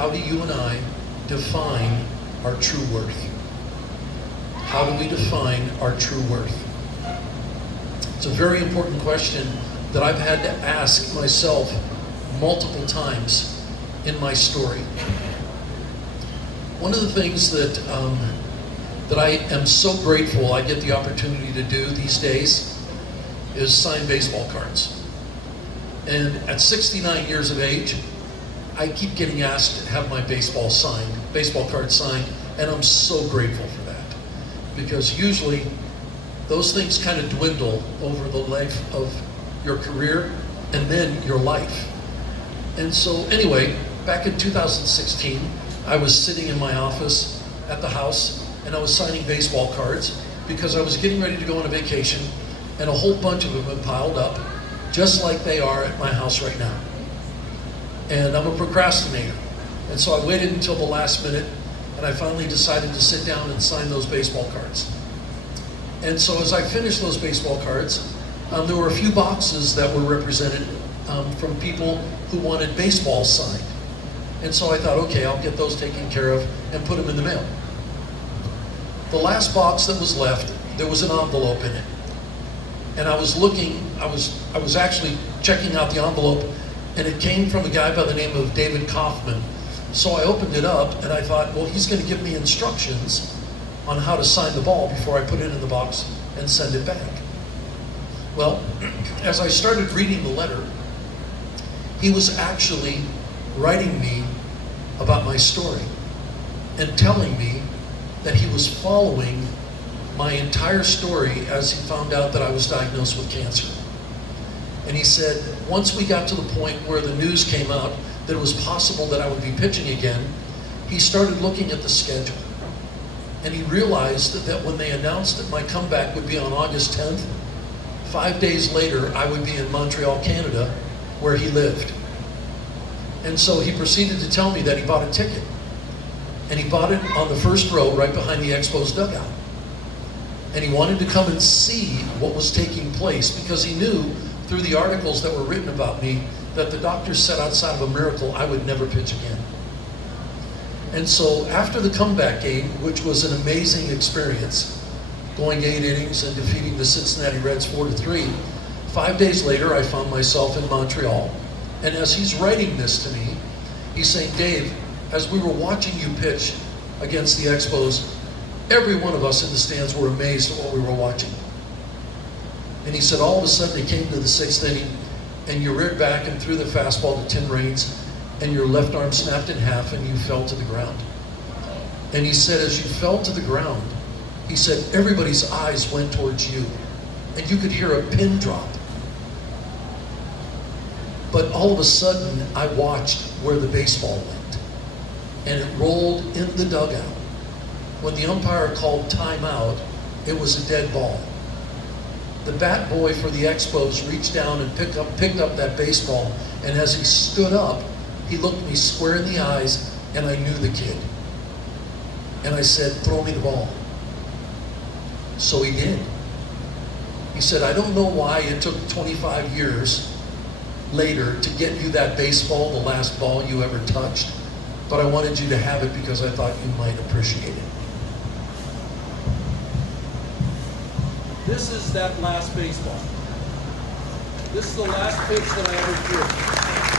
how do you and I define our true worth? How do we define our true worth? It's a very important question that I've had to ask myself multiple times in my story. One of the things that I am so grateful I get the opportunity to do these days is sign baseball cards. And at 69 years of age, I keep getting asked to have my baseball card signed, and I'm so grateful for that. Because usually those things kind of dwindle over the life of your career and then your life. And so anyway, back in 2016, I was sitting in my office at the house and I was signing baseball cards because I was getting ready to go on a vacation, and a whole bunch of them had piled up just like they are at my house right now. And I'm a procrastinator. And so I waited until the last minute, and I finally decided to sit down and sign those baseball cards. And so as I finished those baseball cards, there were a few boxes that were represented from people who wanted baseball signed. And so I thought, okay, I'll get those taken care of and put them in the mail. The last box that was left, there was an envelope in it. And I was looking, I was actually checking out the envelope, and it came from a guy by the name of David Kaufman. So I opened it up and I thought, well, he's going to give me instructions on how to sign the ball before I put it in the box and send it back. Well, as I started reading the letter, he was actually writing me about my story and telling me that he was following my entire story as he found out that I was diagnosed with cancer. And he said, once we got to the point where the news came out that it was possible that I would be pitching again, he started looking at the schedule. And he realized that when they announced that my comeback would be on August 10th, 5 days later, I would be in Montreal, Canada, where he lived. And so he proceeded to tell me that he bought a ticket. And he bought it on the first row right behind the Expos dugout. And he wanted to come and see what was taking place because he knew through the articles that were written about me that the doctors said outside of a miracle I would never pitch again. And so after the comeback game, which was an amazing experience, going 8 innings and defeating the Cincinnati Reds 4-3, 5 days later I found myself in Montreal. And as he's writing this to me, he's saying, Dave, as we were watching you pitch against the Expos, every one of us in the stands were amazed at what we were watching. And he said, all of a sudden it came to the 6th inning, and you reared back and threw the fastball to Tim Raines, and your left arm snapped in half and you fell to the ground. And he said, as you fell to the ground, he said, everybody's eyes went towards you, and you could hear a pin drop. But all of a sudden, I watched where the baseball went, and it rolled in the dugout. When the umpire called timeout, it was a dead ball. The bat boy for the Expos reached down and picked up that baseball, and as he stood up, he looked me square in the eyes, and I knew the kid. And I said, throw me the ball. So he did. He said, I don't know why it took 25 years later to get you that baseball, the last ball you ever touched, but I wanted you to have it because I thought you might appreciate it. This is that last baseball. This is the last pitch that I ever threw.